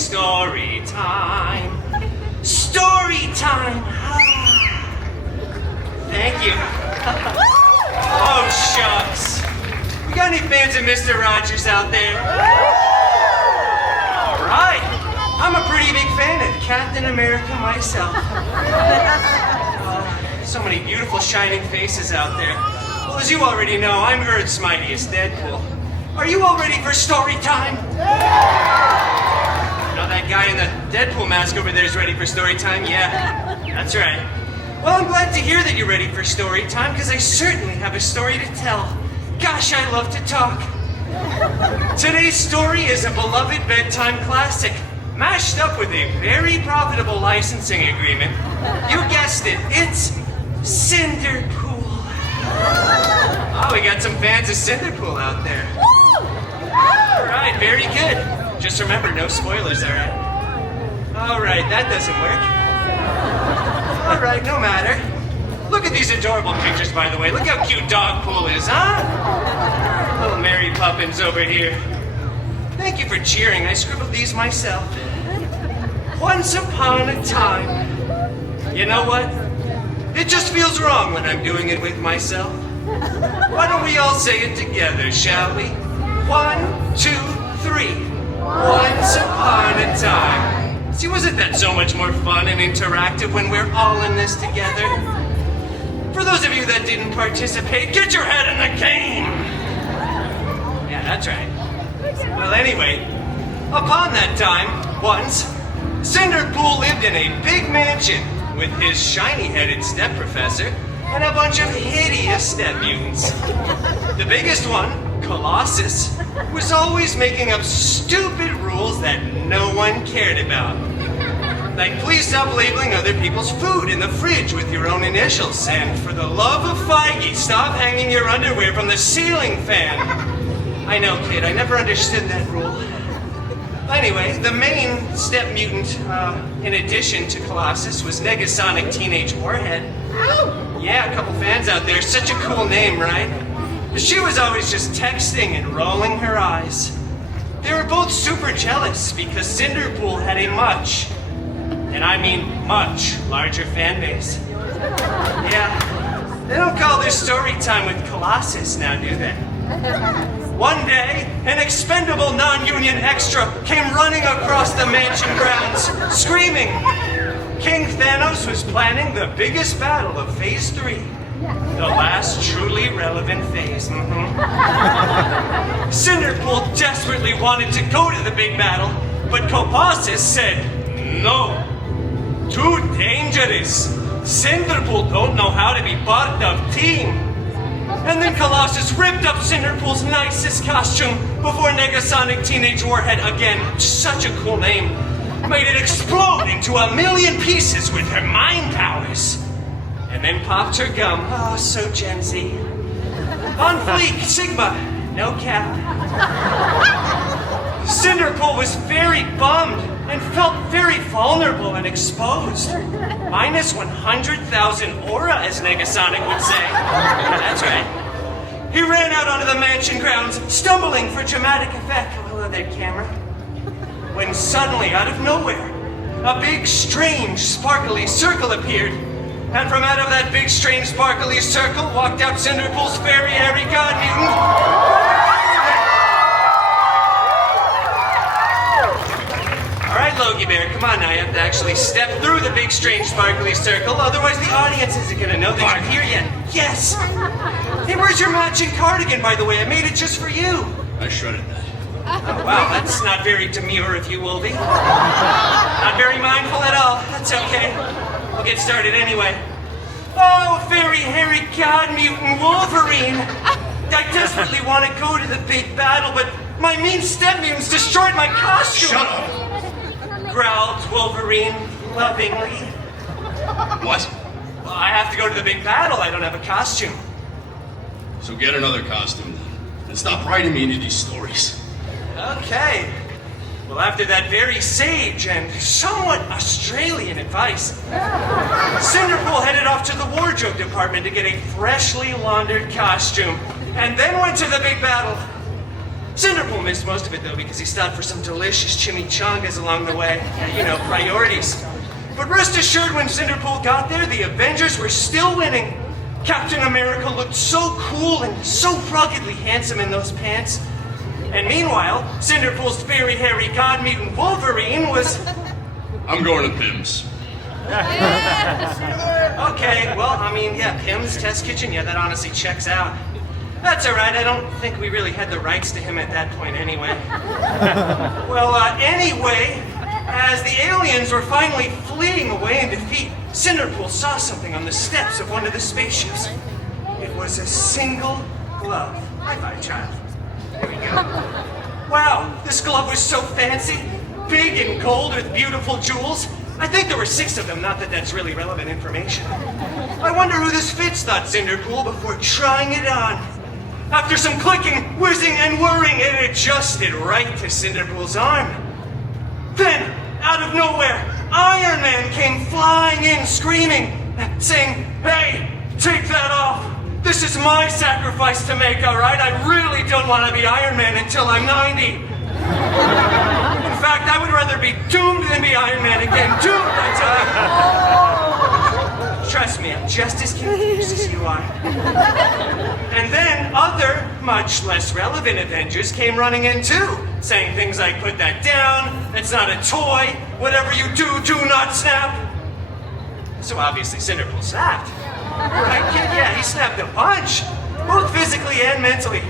story time. Story time. Thank you. Oh, shucks. We got any fans of Mr. Rogers out there? All right. I'm a pretty big fan of Captain America myself. So many beautiful shining faces out there. Well, as you already know, I'm Earth's mightiest Deadpool. Are you all ready for story time? You know that guy in the Deadpool mask over there is ready for story time? Yeah, that's right. Well, I'm glad to hear that you're ready for story time, because I certainly have a story to tell. Gosh, I love to talk. Today's story is a beloved bedtime classic, mashed up with a very profitable licensing agreement. You guessed it, it's Cinderpool. Oh, we got some fans of Cinderpool out there. All right, very good. Just remember, no spoilers, all right? All right, that doesn't work. All right, no matter. Look at these adorable pictures, by the way. Look how cute Dogpool is, huh? Little Mary Poppins over here. Thank you for cheering. I scribbled these myself. Once upon a time. You know what? It just feels wrong when I'm doing it with myself. Why don't we all say it together, shall we? 1, 2, 3. Once upon a time. See, wasn't that so much more fun and interactive when we're all in this together? For those of you that didn't participate, get your head in the game! Yeah, that's right. Well, anyway, upon that time, once, Cinderpool lived in a big mansion with his shiny-headed step-professor and a bunch of hideous step-mutants. The biggest one, Colossus, was always making up stupid rules that no one cared about. Like, please stop labeling other people's food in the fridge with your own initials, and for the love of Feige, stop hanging your underwear from the ceiling fan. I know, kid, I never understood that rule. Anyway, the main step mutant, in addition to Colossus, was Negasonic Teenage Warhead. Yeah, a couple fans out there. Such a cool name, right? She was always just texting and rolling her eyes. They were both super jealous because Cinderpool had a much, and I mean much, larger fan base. Yeah, they don't call this story time with Colossus now, do they? One day, an expendable non-union extra came running across the mansion grounds, screaming. King Thanos was planning the biggest battle of Phase 3. The last truly relevant phase. Cinderpool desperately wanted to go to the big battle, but Colossus said, no. Too dangerous. Cinderpool don't know how to be part of team. And then Colossus ripped up Cinderpool's nicest costume before Negasonic Teenage Warhead, again, such a cool name, made it explode into a million pieces with her mind powers. And then popped her gum. Oh, so Gen Z. On fleek, Sigma, no cap. Cinderpool was very bummed and felt very vulnerable and exposed. Minus 100,000 aura, as Negasonic would say. That's right. He ran out onto the mansion grounds, stumbling for dramatic effect. Oh, hello there, camera. When suddenly, out of nowhere, a big, strange, sparkly circle appeared. And from out of that big, strange, sparkly circle walked out Cinderpool's fairy, hairy god mutant. All right, Logie Bear, come on now. You have to actually step through the big, strange, sparkly circle. Otherwise, the audience isn't going to know that you're here yet. Yes. Hey, where's your matching cardigan, by the way? I made it just for you. I shredded that. Oh, wow, that's not very demure of you, Wolvie. Not very mindful at all. That's okay. We'll get started anyway. Oh, fairy, hairy god mutant Wolverine. I desperately want to go to the big battle, but my mean step mutants destroyed my costume. Shut up! Growled Wolverine lovingly. What? Well, I have to go to the big battle. I don't have a costume. So get another costume then. And stop writing me into these stories. Okay. Well, after that very sage and somewhat Australian advice, Cinderpool headed off to the wardrobe department to get a freshly laundered costume, and then went to the big battle. Cinderpool missed most of it, though, because he stopped for some delicious chimichangas along the way. You know, priorities. But rest assured, when Cinderpool got there, the Avengers were still winning. Captain America looked so cool and so ruggedly handsome in those pants. And meanwhile, Cinderpool's very hairy god mutant Wolverine was... I'm going to Pim's. Okay, well, I mean, yeah, Pim's Test Kitchen, yeah, that honestly checks out. That's all right, I don't think we really had the rights to him at that point anyway. Well, anyway, as the aliens were finally fleeing away in defeat, Cinderpool saw something on the steps of one of the spaceships. It was a single glove. High five, child. There we go. Wow, this glove was so fancy, big and gold with beautiful jewels. I think there were 6 of them, not that that's really relevant information. I wonder who this fits, thought Cinderpool before trying it on. After some clicking, whizzing, and whirring, it adjusted right to Cinderpool's arm. Then, out of nowhere, Iron Man came flying in, screaming, saying, "Hey, take that off. This is my sacrifice to make, all right? I really don't want to be Iron Man until I'm 90. In fact, I would rather be doomed than be Iron Man again. Doomed, I tell you. Trust me, I'm just as confused as you are." And then other, much less relevant Avengers came running in too, saying things like, "Put that down, that's not a toy, whatever you do, do not snap." So obviously Cinderpool snapped. Right, kid? Yeah, he snapped a bunch, both physically and mentally.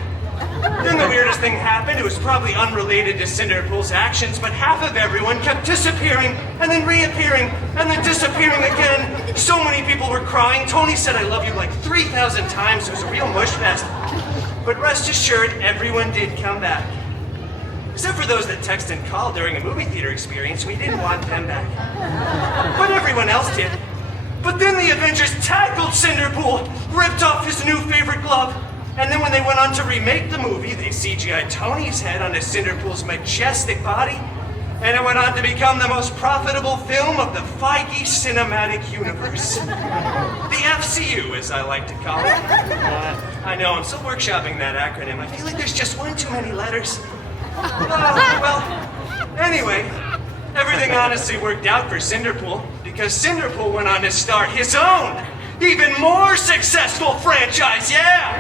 Then the weirdest thing happened. It was probably unrelated to Cinderpool's actions, but half of everyone kept disappearing and then reappearing and then disappearing again. So many people were crying. Tony said "I love you" like 3,000 times. It was a real mush fest. But rest assured, everyone did come back. Except for those that text and call during a movie theater experience. We didn't want them back. But everyone else did. But then the Avengers tackled Cinderpool, ripped off his new favorite glove, and then when they went on to remake the movie, they CGI'd Tony's head onto Cinderpool's majestic body, and it went on to become the most profitable film of the Feige Cinematic Universe. The FCU, as I like to call it. I know, I'm still workshopping that acronym. I feel like there's just one too many letters. Well, anyway, everything honestly worked out for Cinderpool, because Cinderpool went on to start his own, even more successful franchise, yeah!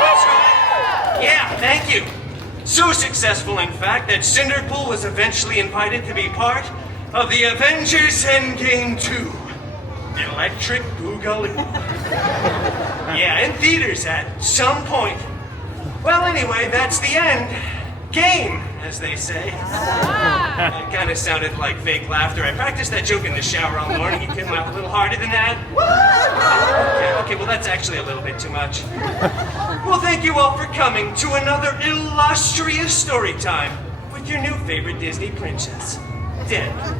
That's right. Yeah, thank you. So successful, in fact, that Cinderpool was eventually invited to be part of the Avengers Endgame 2. Electric Boogaloo. Yeah, in theaters at some point. Well, anyway, that's the end. Game, as they say. It kind of sounded like fake laughter. I practiced that joke in the shower all morning. You can laugh a little harder than that. Okay, well, that's actually a little bit too much. Well, thank you all for coming to another illustrious story time with your new favorite Disney princess, Deadpool.